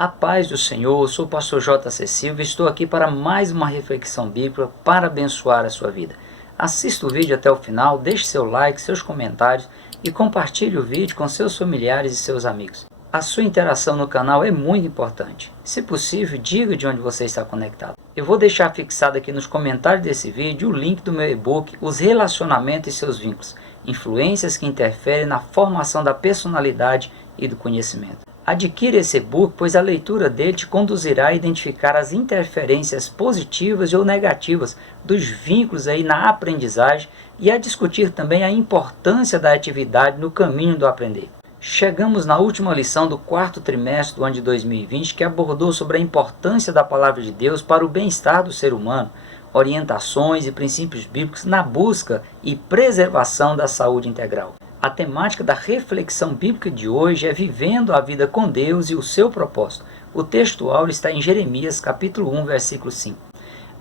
A paz do Senhor, eu sou o pastor J.C. Silva e estou aqui para mais uma reflexão bíblica para abençoar a sua vida. Assista o vídeo até o final, deixe seu like, seus comentários e compartilhe o vídeo com seus familiares e seus amigos. A sua interação no canal é muito importante. Se possível, diga de onde você está conectado. Eu vou deixar fixado aqui nos comentários desse vídeo o link do meu e-book Os Relacionamentos e Seus Vínculos, influências que interferem na formação da personalidade e do conhecimento. Adquira esse e-book, pois a leitura dele te conduzirá a identificar as interferências positivas ou negativas dos vínculos na aprendizagem e a discutir também a importância da atividade no caminho do aprender. Chegamos na última lição do quarto trimestre do ano de 2020, que abordou sobre a importância da Palavra de Deus para o bem-estar do ser humano, orientações e princípios bíblicos na busca e preservação da saúde integral. A temática da reflexão bíblica de hoje é vivendo a vida com Deus e o seu propósito. O texto áureo está em Jeremias capítulo 1, versículo 5.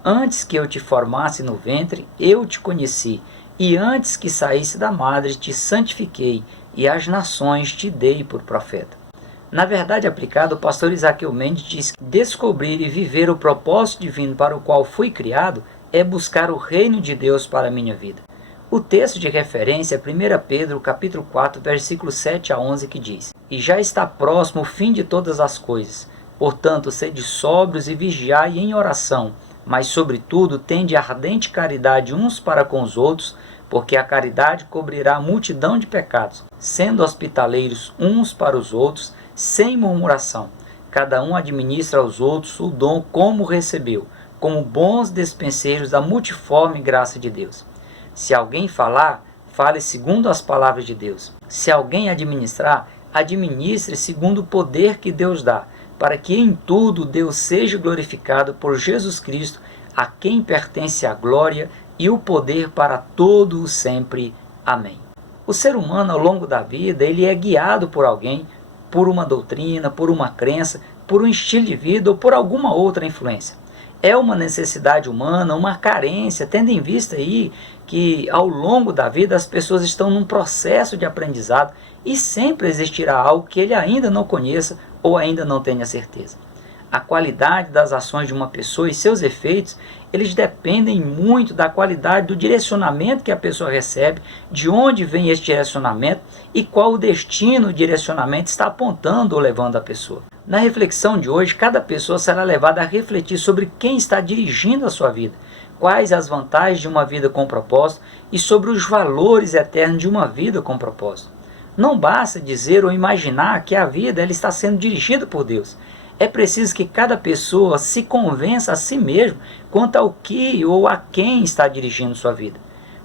Antes que eu te formasse no ventre, eu te conheci, e antes que saísse da madre te santifiquei, e às nações te dei por profeta. Na verdade aplicada, o pastor Isaqueu Mendes diz que descobrir e viver o propósito divino para o qual fui criado é buscar o reino de Deus para a minha vida. O texto de referência é 1 Pedro capítulo 4, versículos 7 a 11, que diz: E já está próximo o fim de todas as coisas. Portanto, sede sóbrios e vigiai em oração, mas sobretudo tende ardente caridade uns para com os outros, porque a caridade cobrirá a multidão de pecados, sendo hospitaleiros uns para os outros, sem murmuração. Cada um administra aos outros o dom como recebeu, como bons despenseiros da multiforme graça de Deus. Se alguém falar, fale segundo as palavras de Deus. Se alguém administrar, administre segundo o poder que Deus dá, para que em tudo Deus seja glorificado por Jesus Cristo, a quem pertence a glória e o poder para todo o sempre. Amém. O ser humano, ao longo da vida, ele é guiado por alguém, por uma doutrina, por uma crença, por um estilo de vida ou por alguma outra influência. É uma necessidade humana, uma carência, tendo em vista aí que ao longo da vida as pessoas estão num processo de aprendizado e sempre existirá algo que ele ainda não conheça ou ainda não tenha certeza. A qualidade das ações de uma pessoa e seus efeitos, eles dependem muito da qualidade do direcionamento que a pessoa recebe, de onde vem esse direcionamento e qual o destino o direcionamento está apontando ou levando a pessoa. Na reflexão de hoje, cada pessoa será levada a refletir sobre quem está dirigindo a sua vida, quais as vantagens de uma vida com propósito e sobre os valores eternos de uma vida com propósito. Não basta dizer ou imaginar que a vida ela está sendo dirigida por Deus. É preciso que cada pessoa se convença a si mesmo quanto ao que ou a quem está dirigindo sua vida.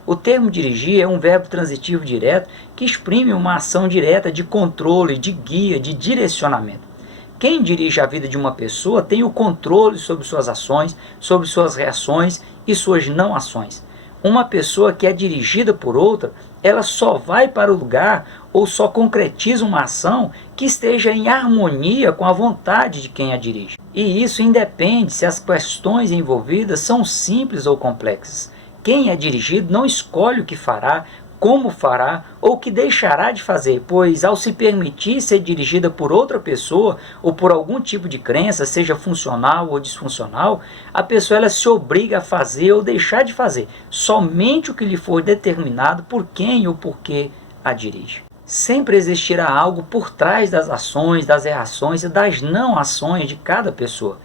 O termo dirigir é um verbo transitivo direto que exprime uma ação direta de controle, de guia, de direcionamento. Quem dirige a vida de uma pessoa tem o controle sobre suas ações, sobre suas reações e suas não ações. Uma pessoa que é dirigida por outra, ela só vai para o lugar ou só concretiza uma ação que esteja em harmonia com a vontade de quem a dirige. E isso independe se as questões envolvidas são simples ou complexas. Quem é dirigido não escolhe o que fará, como fará ou o que deixará de fazer, pois ao se permitir ser dirigida por outra pessoa ou por algum tipo de crença, seja funcional ou disfuncional, a pessoa ela se obriga a fazer ou deixar de fazer somente o que lhe for determinado por quem ou por que a dirige. Sempre existirá algo por trás das ações, das reações e das não ações de cada pessoa.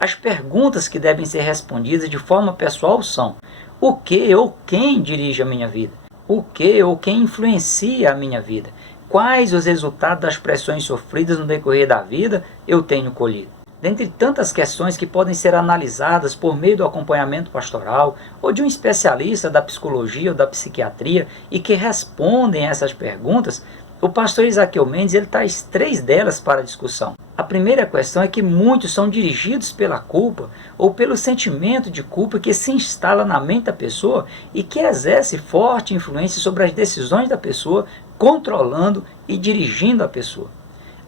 As perguntas que devem ser respondidas de forma pessoal são: o que ou quem dirige a minha vida? O que ou quem influencia a minha vida? Quais os resultados das pressões sofridas no decorrer da vida eu tenho colhido? Dentre tantas questões que podem ser analisadas por meio do acompanhamento pastoral ou de um especialista da psicologia ou da psiquiatria e que respondem a essas perguntas, o pastor Isaqueu Mendes ele traz 3 delas para a discussão. A primeira questão é que muitos são dirigidos pela culpa ou pelo sentimento de culpa que se instala na mente da pessoa e que exerce forte influência sobre as decisões da pessoa, controlando e dirigindo a pessoa.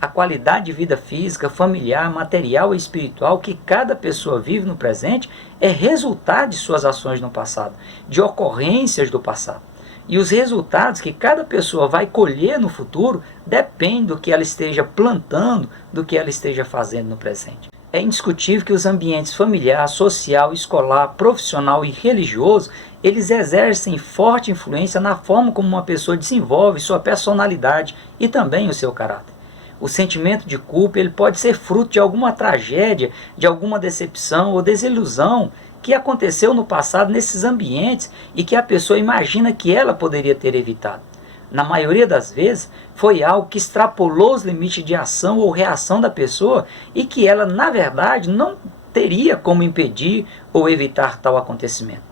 A qualidade de vida física, familiar, material e espiritual que cada pessoa vive no presente é resultado de suas ações no passado, de ocorrências do passado. E os resultados que cada pessoa vai colher no futuro dependem do que ela esteja plantando, do que ela esteja fazendo no presente. É indiscutível que os ambientes familiar, social, escolar, profissional e religioso, eles exercem forte influência na forma como uma pessoa desenvolve sua personalidade e também o seu caráter. O sentimento de culpa ele pode ser fruto de alguma tragédia, de alguma decepção ou desilusão que aconteceu no passado nesses ambientes e que a pessoa imagina que ela poderia ter evitado. Na maioria das vezes, foi algo que extrapolou os limites de ação ou reação da pessoa e que ela, na verdade, não teria como impedir ou evitar tal acontecimento.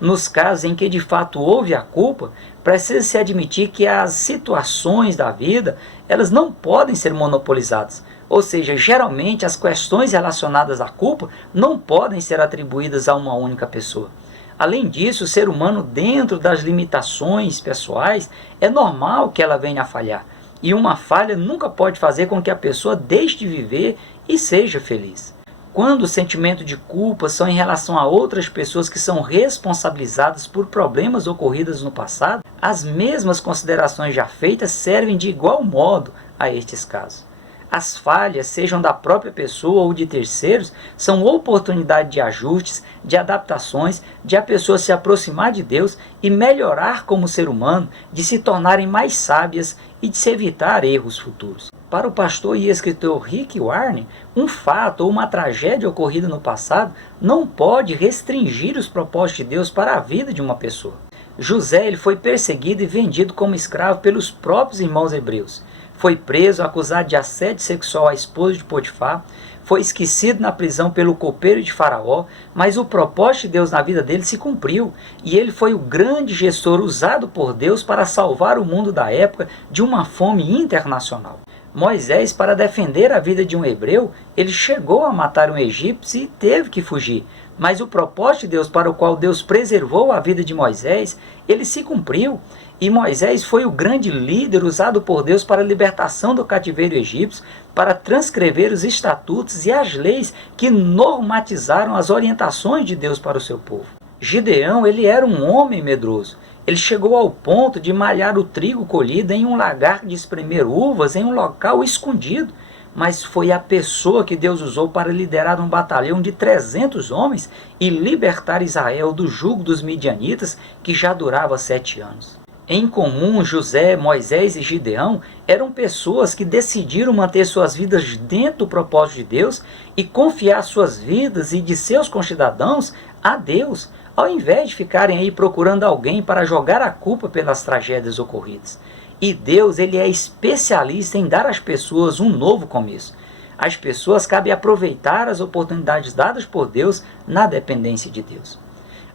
Nos casos em que de fato houve a culpa, precisa-se admitir que as situações da vida, elas não podem ser monopolizadas. Ou seja, geralmente as questões relacionadas à culpa não podem ser atribuídas a uma única pessoa. Além disso, o ser humano, dentro das limitações pessoais, é normal que ela venha a falhar. E uma falha nunca pode fazer com que a pessoa deixe de viver e seja feliz. Quando o sentimento de culpa são em relação a outras pessoas que são responsabilizadas por problemas ocorridos no passado, as mesmas considerações já feitas servem de igual modo a estes casos. As falhas, sejam da própria pessoa ou de terceiros, são oportunidade de ajustes, de adaptações, de a pessoa se aproximar de Deus e melhorar como ser humano, de se tornarem mais sábias e de se evitar erros futuros. Para o pastor e escritor Rick Warren, um fato ou uma tragédia ocorrida no passado não pode restringir os propósitos de Deus para a vida de uma pessoa. José ele foi perseguido e vendido como escravo pelos próprios irmãos hebreus. Foi preso, acusado de assédio sexual à esposa de Potifar, foi esquecido na prisão pelo copeiro de Faraó, mas o propósito de Deus na vida dele se cumpriu, e ele foi o grande gestor usado por Deus para salvar o mundo da época de uma fome internacional. Moisés, para defender a vida de um hebreu, ele chegou a matar um egípcio e teve que fugir. Mas o propósito de Deus para o qual Deus preservou a vida de Moisés, ele se cumpriu. E Moisés foi o grande líder usado por Deus para a libertação do cativeiro egípcio, para transcrever os estatutos e as leis que normatizaram as orientações de Deus para o seu povo. Gideão, ele era um homem medroso. Ele chegou ao ponto de malhar o trigo colhido em um lagar de espremer uvas em um local escondido. Mas foi a pessoa que Deus usou para liderar um batalhão de 300 homens e libertar Israel do jugo dos midianitas, que já durava 7 anos. Em comum, José, Moisés e Gideão eram pessoas que decidiram manter suas vidas dentro do propósito de Deus e confiar suas vidas e de seus concidadãos a Deus, ao invés de ficarem aí procurando alguém para jogar a culpa pelas tragédias ocorridas. E Deus, ele é especialista em dar às pessoas um novo começo. Às pessoas cabe aproveitar as oportunidades dadas por Deus na dependência de Deus.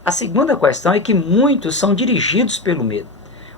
A segunda questão é que muitos são dirigidos pelo medo.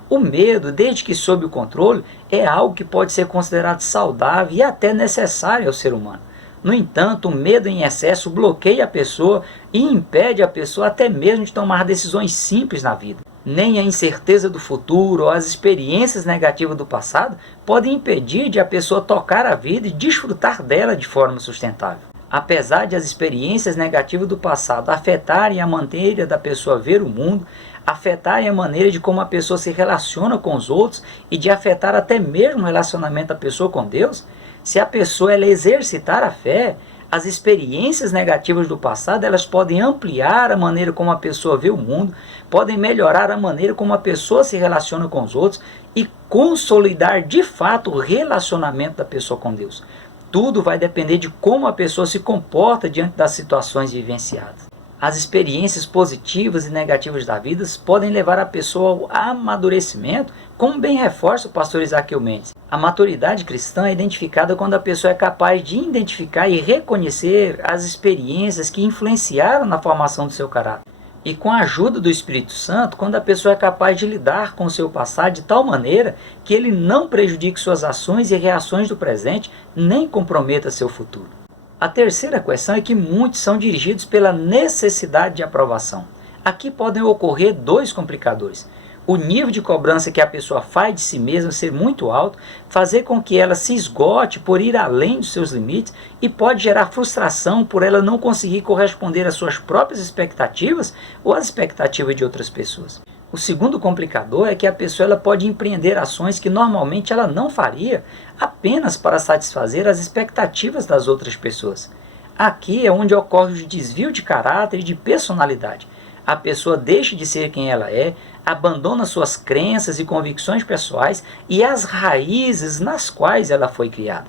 O medo, desde que sob o controle, é algo que pode ser considerado saudável e até necessário ao ser humano. No entanto, o medo em excesso bloqueia a pessoa e impede a pessoa até mesmo de tomar decisões simples na vida. Nem a incerteza do futuro ou as experiências negativas do passado podem impedir de a pessoa tocar a vida e desfrutar dela de forma sustentável. Apesar de as experiências negativas do passado afetarem a maneira da pessoa ver o mundo, afetarem a maneira de como a pessoa se relaciona com os outros e de afetar até mesmo o relacionamento da pessoa com Deus, se a pessoa ela exercitar a fé, as experiências negativas do passado elas podem ampliar a maneira como a pessoa vê o mundo, podem melhorar a maneira como a pessoa se relaciona com os outros e consolidar de fato o relacionamento da pessoa com Deus. Tudo vai depender de como a pessoa se comporta diante das situações vivenciadas. As experiências positivas e negativas da vida podem levar a pessoa ao amadurecimento, como bem reforça o pastor Isaqueu Mendes. A maturidade cristã é identificada quando a pessoa é capaz de identificar e reconhecer as experiências que influenciaram na formação do seu caráter. E com a ajuda do Espírito Santo, quando a pessoa é capaz de lidar com o seu passado de tal maneira que ele não prejudique suas ações e reações do presente, nem comprometa seu futuro. A terceira questão é que muitos são dirigidos pela necessidade de aprovação. Aqui podem ocorrer dois complicadores. O nível de cobrança que a pessoa faz de si mesma ser muito alto, fazer com que ela se esgote por ir além dos seus limites e pode gerar frustração por ela não conseguir corresponder às suas próprias expectativas ou às expectativas de outras pessoas. O segundo complicador é que a pessoa ela pode empreender ações que normalmente ela não faria apenas para satisfazer as expectativas das outras pessoas. Aqui é onde ocorre o desvio de caráter e de personalidade. A pessoa deixa de ser quem ela é, abandona suas crenças e convicções pessoais e as raízes nas quais ela foi criada.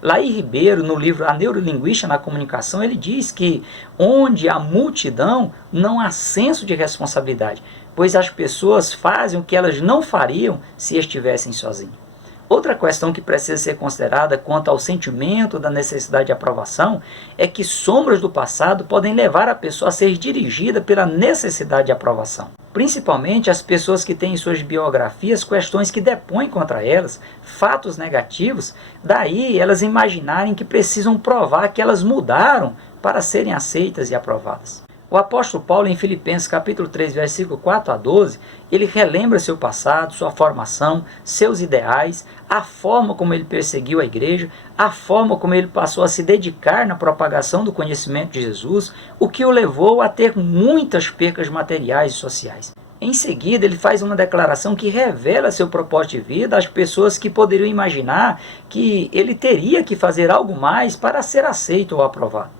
Laí Ribeiro, no livro A Neurolinguística na Comunicação, ele diz que onde há multidão, não há senso de responsabilidade, pois as pessoas fazem o que elas não fariam se estivessem sozinhas. Outra questão que precisa ser considerada quanto ao sentimento da necessidade de aprovação é que sombras do passado podem levar a pessoa a ser dirigida pela necessidade de aprovação. Principalmente as pessoas que têm em suas biografias questões que depõem contra elas, fatos negativos, daí elas imaginarem que precisam provar que elas mudaram para serem aceitas e aprovadas. O apóstolo Paulo, em Filipenses capítulo 3, versículo 4 a 12, ele relembra seu passado, sua formação, seus ideais, a forma como ele perseguiu a igreja, a forma como ele passou a se dedicar na propagação do conhecimento de Jesus, o que o levou a ter muitas percas materiais e sociais. Em seguida, ele faz uma declaração que revela seu propósito de vida às pessoas que poderiam imaginar que ele teria que fazer algo mais para ser aceito ou aprovado.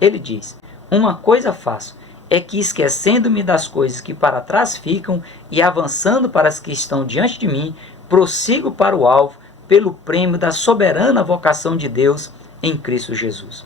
Ele diz: uma coisa faço, é que esquecendo-me das coisas que para trás ficam e avançando para as que estão diante de mim, prossigo para o alvo, pelo prêmio da soberana vocação de Deus em Cristo Jesus.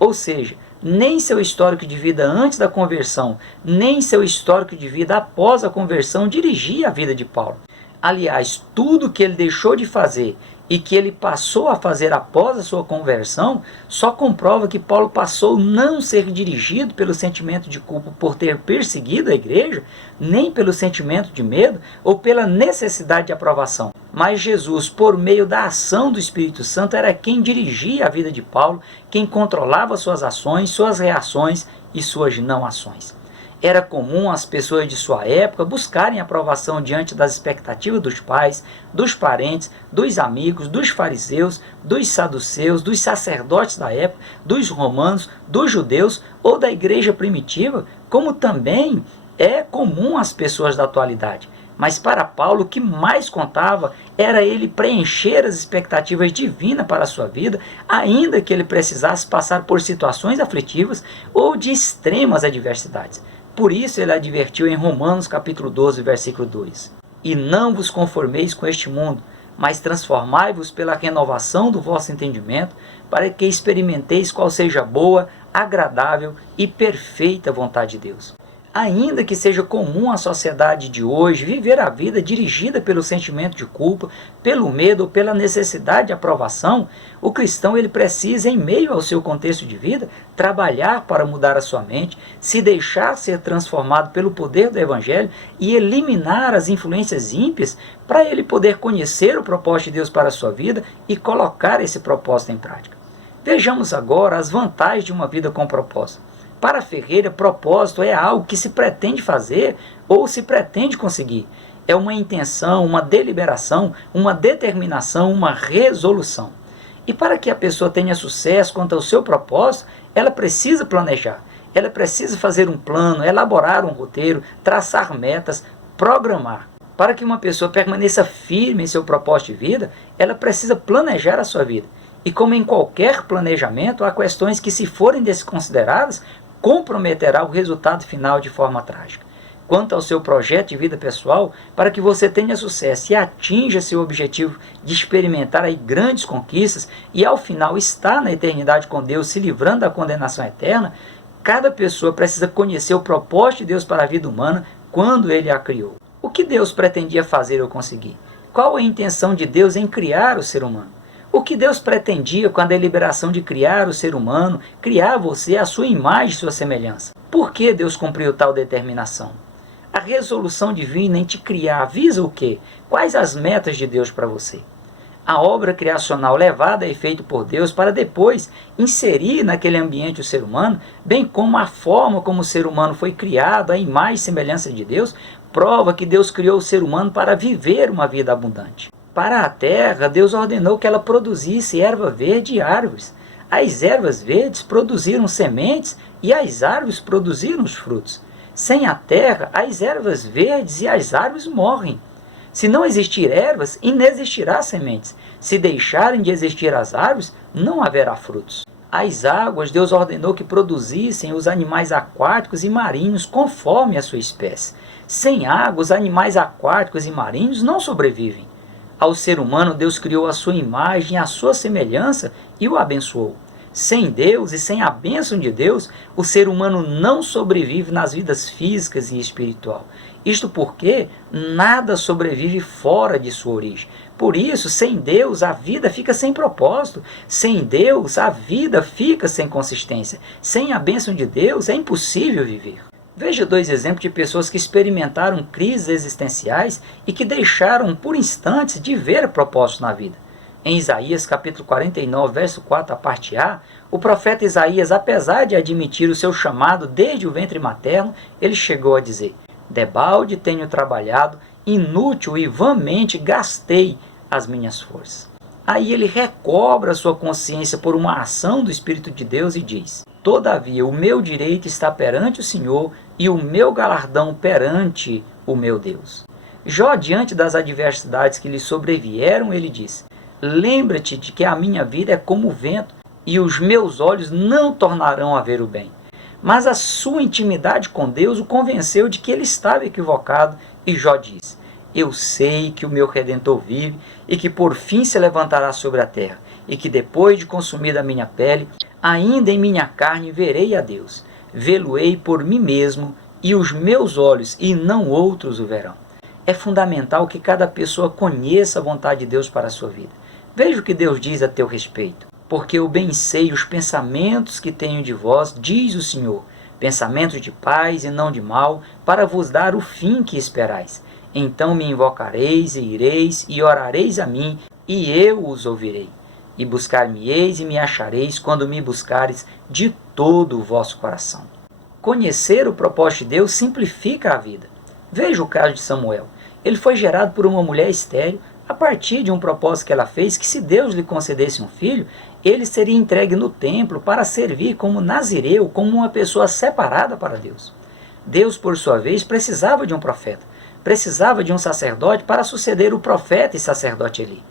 Ou seja, nem seu histórico de vida antes da conversão, nem seu histórico de vida após a conversão dirigia a vida de Paulo. Aliás, tudo que ele deixou de fazer e que ele passou a fazer após a sua conversão, só comprova que Paulo passou a não ser dirigido pelo sentimento de culpa por ter perseguido a igreja, nem pelo sentimento de medo ou pela necessidade de aprovação. Mas Jesus, por meio da ação do Espírito Santo, era quem dirigia a vida de Paulo, quem controlava suas ações, suas reações e suas não ações. Era comum as pessoas de sua época buscarem aprovação diante das expectativas dos pais, dos parentes, dos amigos, dos fariseus, dos saduceus, dos sacerdotes da época, dos romanos, dos judeus ou da igreja primitiva, como também é comum às pessoas da atualidade. Mas para Paulo o que mais contava era ele preencher as expectativas divinas para a sua vida, ainda que ele precisasse passar por situações aflitivas ou de extremas adversidades. Por isso ele advertiu em Romanos capítulo 12, versículo 2. E não vos conformeis com este mundo, mas transformai-vos pela renovação do vosso entendimento, para que experimenteis qual seja a boa, agradável e perfeita vontade de Deus. Ainda que seja comum à sociedade de hoje viver a vida dirigida pelo sentimento de culpa, pelo medo ou pela necessidade de aprovação, o cristão ele precisa, em meio ao seu contexto de vida, trabalhar para mudar a sua mente, se deixar ser transformado pelo poder do Evangelho e eliminar as influências ímpias para ele poder conhecer o propósito de Deus para a sua vida e colocar esse propósito em prática. Vejamos agora as vantagens de uma vida com propósito. Para Ferreira, propósito é algo que se pretende fazer ou se pretende conseguir. É uma intenção, uma deliberação, uma determinação, uma resolução. E para que a pessoa tenha sucesso quanto ao seu propósito, ela precisa planejar. Ela precisa fazer um plano, elaborar um roteiro, traçar metas, programar. Para que uma pessoa permaneça firme em seu propósito de vida, ela precisa planejar a sua vida. E como em qualquer planejamento, há questões que, se forem desconsideradas, comprometerá o resultado final de forma trágica. Quanto ao seu projeto de vida pessoal, para que você tenha sucesso e atinja seu objetivo de experimentar aí grandes conquistas e ao final estar na eternidade com Deus, se livrando da condenação eterna, cada pessoa precisa conhecer o propósito de Deus para a vida humana quando Ele a criou. O que Deus pretendia fazer ou conseguir? Qual a intenção de Deus em criar o ser humano? O que Deus pretendia com a deliberação de criar o ser humano, criar você à sua imagem e sua semelhança? Por que Deus cumpriu tal determinação? A resolução divina em te criar visa o quê? Quais as metas de Deus para você? A obra criacional levada a efeito por Deus para depois inserir naquele ambiente o ser humano, bem como a forma como o ser humano foi criado, a imagem e semelhança de Deus, prova que Deus criou o ser humano para viver uma vida abundante. Para a terra, Deus ordenou que ela produzisse erva verde e árvores. As ervas verdes produziram sementes e as árvores produziram os frutos. Sem a terra, as ervas verdes e as árvores morrem. Se não existir ervas, inexistirá sementes. Se deixarem de existir as árvores, não haverá frutos. As águas, Deus ordenou que produzissem os animais aquáticos e marinhos conforme a sua espécie. Sem água, os animais aquáticos e marinhos não sobrevivem. Ao ser humano, Deus criou a sua imagem, a sua semelhança e o abençoou. Sem Deus e sem a bênção de Deus, o ser humano não sobrevive nas vidas físicas e espiritual. Isto porque nada sobrevive fora de sua origem. Por isso, sem Deus, a vida fica sem propósito. Sem Deus, a vida fica sem consistência. Sem a bênção de Deus, é impossível viver. Veja 2 exemplos de pessoas que experimentaram crises existenciais e que deixaram por instantes de ver propósito na vida. Em Isaías capítulo 49, verso 4, a parte A, o profeta Isaías, apesar de admitir o seu chamado desde o ventre materno, ele chegou a dizer: debalde tenho trabalhado, inútil e vãmente gastei as minhas forças. Aí ele recobra sua consciência por uma ação do Espírito de Deus e diz: todavia o meu direito está perante o Senhor e o meu galardão perante o meu Deus. Jó, diante das adversidades que lhe sobrevieram, ele diz: lembra-te de que a minha vida é como o vento e os meus olhos não tornarão a ver o bem. Mas a sua intimidade com Deus o convenceu de que ele estava equivocado e Jó diz: eu sei que o meu Redentor vive e que por fim se levantará sobre a terra, e que depois de consumida a minha pele, ainda em minha carne verei a Deus. Vê-lo-ei por mim mesmo, e os meus olhos, e não outros, o verão. É fundamental que cada pessoa conheça a vontade de Deus para a sua vida. Veja o que Deus diz a teu respeito. Porque eu bem sei os pensamentos que tenho de vós, diz o Senhor, pensamentos de paz e não de mal, para vos dar o fim que esperais. Então me invocareis e ireis, e orareis a mim, e eu os ouvirei. E buscar-me-eis e me achareis, quando me buscareis de todo o vosso coração. Conhecer o propósito de Deus simplifica a vida. Veja o caso de Samuel. Ele foi gerado por uma mulher estéril, a partir de um propósito que ela fez, que se Deus lhe concedesse um filho, ele seria entregue no templo para servir como nazireu, como uma pessoa separada para Deus. Deus, por sua vez, precisava de um profeta, precisava de um sacerdote para suceder o profeta e sacerdote Eli.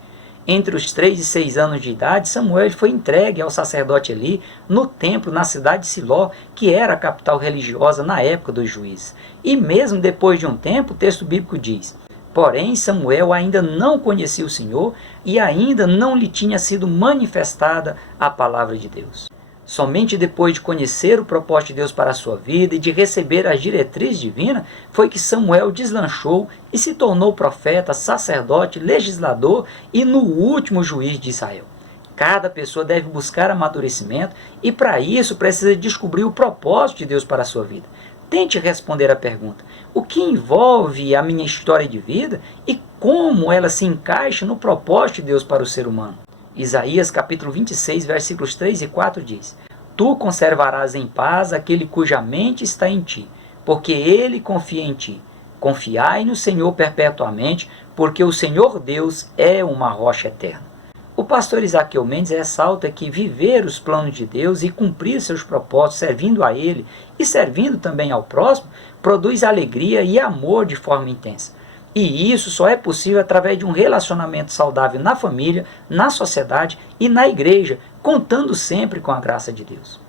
Entre os 3 e 6 anos de idade, Samuel foi entregue ao sacerdote Eli no templo na cidade de Siló, que era a capital religiosa na época dos juízes. E mesmo depois de um tempo, o texto bíblico diz: porém, Samuel ainda não conhecia o Senhor e ainda não lhe tinha sido manifestada a palavra de Deus. Somente depois de conhecer o propósito de Deus para a sua vida e de receber as diretrizes divinas, foi que Samuel deslanchou e se tornou profeta, sacerdote, legislador e, no último, juiz de Israel. Cada pessoa deve buscar amadurecimento e, para isso, precisa descobrir o propósito de Deus para a sua vida. Tente responder a pergunta: o que envolve a minha história de vida e como ela se encaixa no propósito de Deus para o ser humano? Isaías capítulo 26, versículos 3 e 4 diz: tu conservarás em paz aquele cuja mente está em ti, porque ele confia em ti. Confiai no Senhor perpetuamente, porque o Senhor Deus é uma rocha eterna. O pastor Isaqueu Mendes ressalta que viver os planos de Deus e cumprir seus propósitos servindo a Ele e servindo também ao próximo, produz alegria e amor de forma intensa. E isso só é possível através de um relacionamento saudável na família, na sociedade e na igreja, contando sempre com a graça de Deus.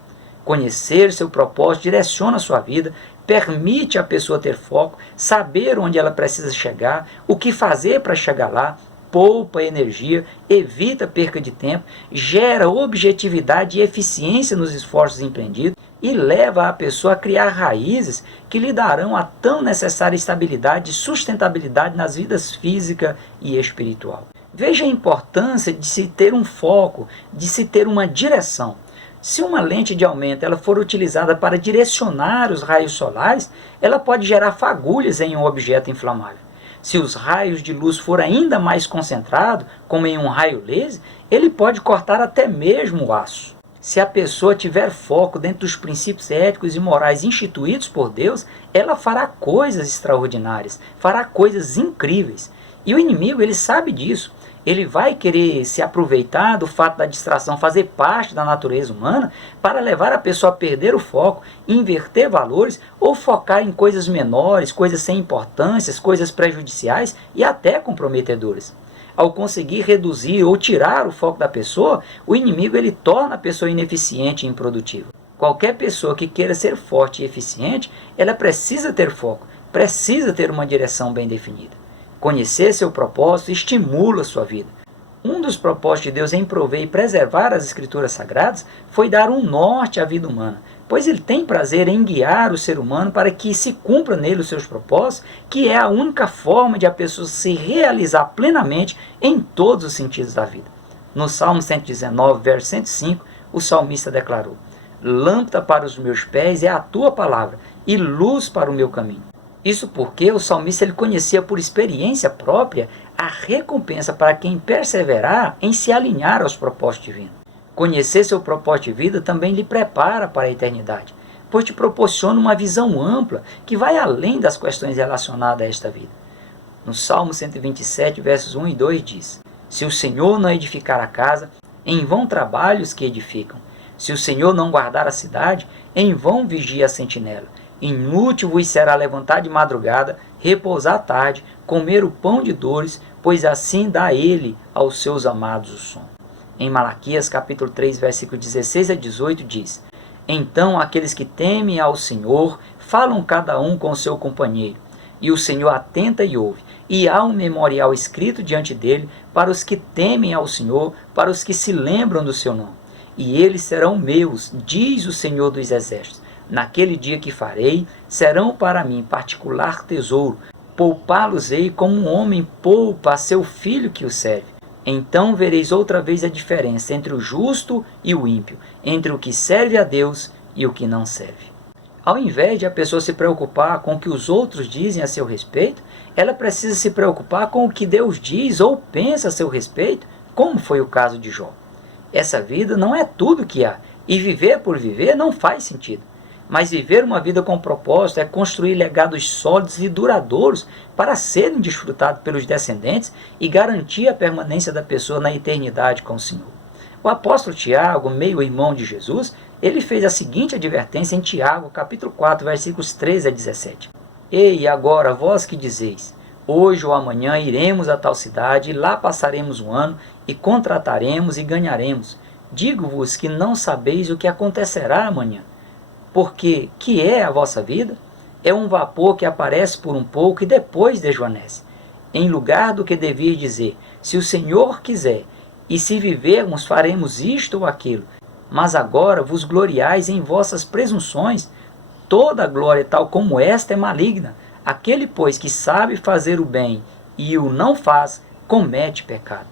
Conhecer seu propósito direciona a sua vida, permite a pessoa ter foco, saber onde ela precisa chegar, o que fazer para chegar lá, poupa energia, evita perca de tempo, gera objetividade e eficiência nos esforços empreendidos e leva a pessoa a criar raízes que lhe darão a tão necessária estabilidade e sustentabilidade nas vidas física e espiritual. Veja a importância de se ter um foco, de se ter uma direção. Se uma lente de aumento ela for utilizada para direcionar os raios solares, ela pode gerar fagulhas em um objeto inflamável. Se os raios de luz for ainda mais concentrado, como em um raio laser, ele pode cortar até mesmo o aço. Se a pessoa tiver foco dentro dos princípios éticos e morais instituídos por Deus, ela fará coisas extraordinárias, fará coisas incríveis. E o inimigo, ele sabe disso. Ele vai querer se aproveitar do fato da distração fazer parte da natureza humana para levar a pessoa a perder o foco, inverter valores ou focar em coisas menores, coisas sem importância, coisas prejudiciais e até comprometedoras. Ao conseguir reduzir ou tirar o foco da pessoa, o inimigo ele torna a pessoa ineficiente e improdutiva. Qualquer pessoa que queira ser forte e eficiente, ela precisa ter foco, precisa ter uma direção bem definida. Conhecer seu propósito estimula a sua vida. Um dos propósitos de Deus em prover e preservar as Escrituras Sagradas foi dar um norte à vida humana, pois Ele tem prazer em guiar o ser humano para que se cumpra nele os seus propósitos, que é a única forma de a pessoa se realizar plenamente em todos os sentidos da vida. No Salmo 119, verso 105, o salmista declarou: lâmpada para os meus pés é a tua palavra e luz para o meu caminho. Isso porque o salmista ele conhecia por experiência própria a recompensa para quem perseverar em se alinhar aos propósitos divinos. Conhecer seu propósito de vida também lhe prepara para a eternidade, pois te proporciona uma visão ampla que vai além das questões relacionadas a esta vida. No Salmo 127, versos 1 e 2 diz: se o Senhor não edificar a casa, em vão trabalham os que edificam. Se o Senhor não guardar a cidade, em vão vigia a sentinela. Inútil vos será levantar de madrugada, repousar à tarde, comer o pão de dores, pois assim dá ele aos seus amados o sono. Em Malaquias capítulo 3, versículo 16 a 18 diz: então aqueles que temem ao Senhor falam cada um com o seu companheiro, e o Senhor atenta e ouve, e há um memorial escrito diante dele para os que temem ao Senhor, para os que se lembram do seu nome. E eles serão meus, diz o Senhor dos Exércitos. Naquele dia que farei, serão para mim particular tesouro, poupá-los-ei como um homem poupa a seu filho que o serve. Então vereis outra vez a diferença entre o justo e o ímpio, entre o que serve a Deus e o que não serve. Ao invés de a pessoa se preocupar com o que os outros dizem a seu respeito, ela precisa se preocupar com o que Deus diz ou pensa a seu respeito, como foi o caso de Jó. Essa vida não é tudo que há, e viver por viver não faz sentido. Mas viver uma vida com propósito é construir legados sólidos e duradouros para serem desfrutados pelos descendentes e garantir a permanência da pessoa na eternidade com o Senhor. O apóstolo Tiago, meio-irmão de Jesus, ele fez a seguinte advertência em Tiago, capítulo 4, versículos 13 a 17. Ei, agora, vós que dizeis, hoje ou amanhã iremos a tal cidade, e lá passaremos um ano, e contrataremos e ganharemos. Digo-vos que não sabeis o que acontecerá amanhã. Porque que é a vossa vida? É um vapor que aparece por um pouco e depois desvanece. Em lugar do que devia dizer, se o Senhor quiser, e se vivermos faremos isto ou aquilo, mas agora vos gloriais em vossas presunções. Toda glória tal como esta é maligna. Aquele, pois, que sabe fazer o bem e o não faz, comete pecado.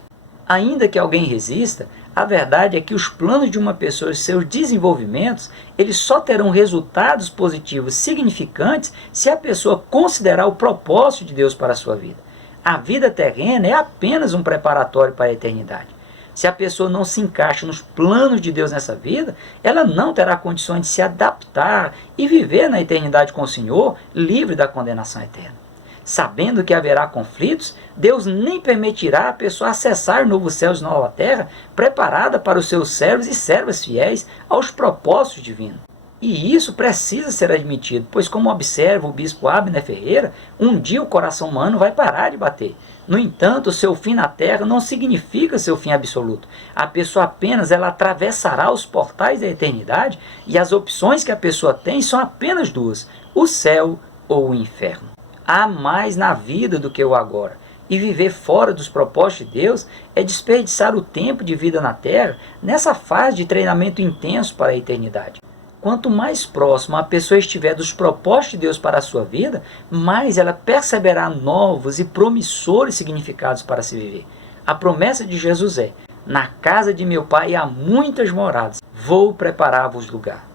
Ainda que alguém resista, a verdade é que os planos de uma pessoa e seus desenvolvimentos, eles só terão resultados positivos significantes se a pessoa considerar o propósito de Deus para a sua vida. A vida terrena é apenas um preparatório para a eternidade. Se a pessoa não se encaixa nos planos de Deus nessa vida, ela não terá condições de se adaptar e viver na eternidade com o Senhor, livre da condenação eterna. Sabendo que haverá conflitos, Deus nem permitirá a pessoa acessar novos céus e nova terra, preparada para os seus servos e servas fiéis aos propósitos divinos. E isso precisa ser admitido, pois como observa o bispo Abner Ferreira, um dia o coração humano vai parar de bater. No entanto, o seu fim na terra não significa seu fim absoluto. A pessoa apenas ela atravessará os portais da eternidade e as opções que a pessoa tem são apenas duas, o céu ou o inferno. Há mais na vida do que o agora. E viver fora dos propósitos de Deus é desperdiçar o tempo de vida na terra nessa fase de treinamento intenso para a eternidade. Quanto mais próxima a pessoa estiver dos propósitos de Deus para a sua vida, mais ela perceberá novos e promissores significados para se viver. A promessa de Jesus é: na casa de meu Pai há muitas moradas, vou preparar-vos lugar.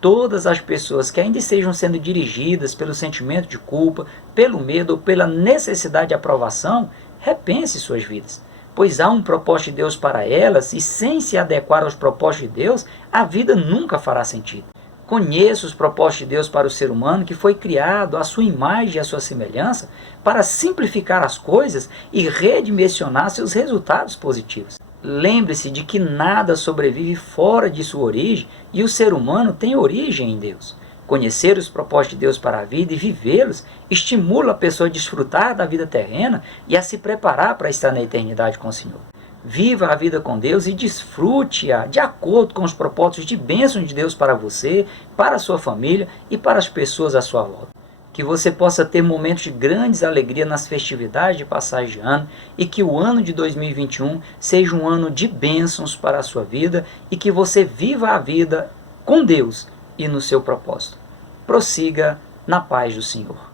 Todas as pessoas que ainda estejam sendo dirigidas pelo sentimento de culpa, pelo medo ou pela necessidade de aprovação, repense suas vidas, pois há um propósito de Deus para elas e sem se adequar aos propósitos de Deus, a vida nunca fará sentido. Conheça os propósitos de Deus para o ser humano, que foi criado à sua imagem e à sua semelhança, para simplificar as coisas e redimensionar seus resultados positivos. Lembre-se de que nada sobrevive fora de sua origem e o ser humano tem origem em Deus. Conhecer os propósitos de Deus para a vida e vivê-los estimula a pessoa a desfrutar da vida terrena e a se preparar para estar na eternidade com o Senhor. Viva a vida com Deus e desfrute-a de acordo com os propósitos de bênção de Deus para você, para a sua família e para as pessoas à sua volta. Que você possa ter momentos de grandes alegria nas festividades de passagem de ano e que o ano de 2021 seja um ano de bênçãos para a sua vida e que você viva a vida com Deus e no seu propósito. Prossiga na paz do Senhor.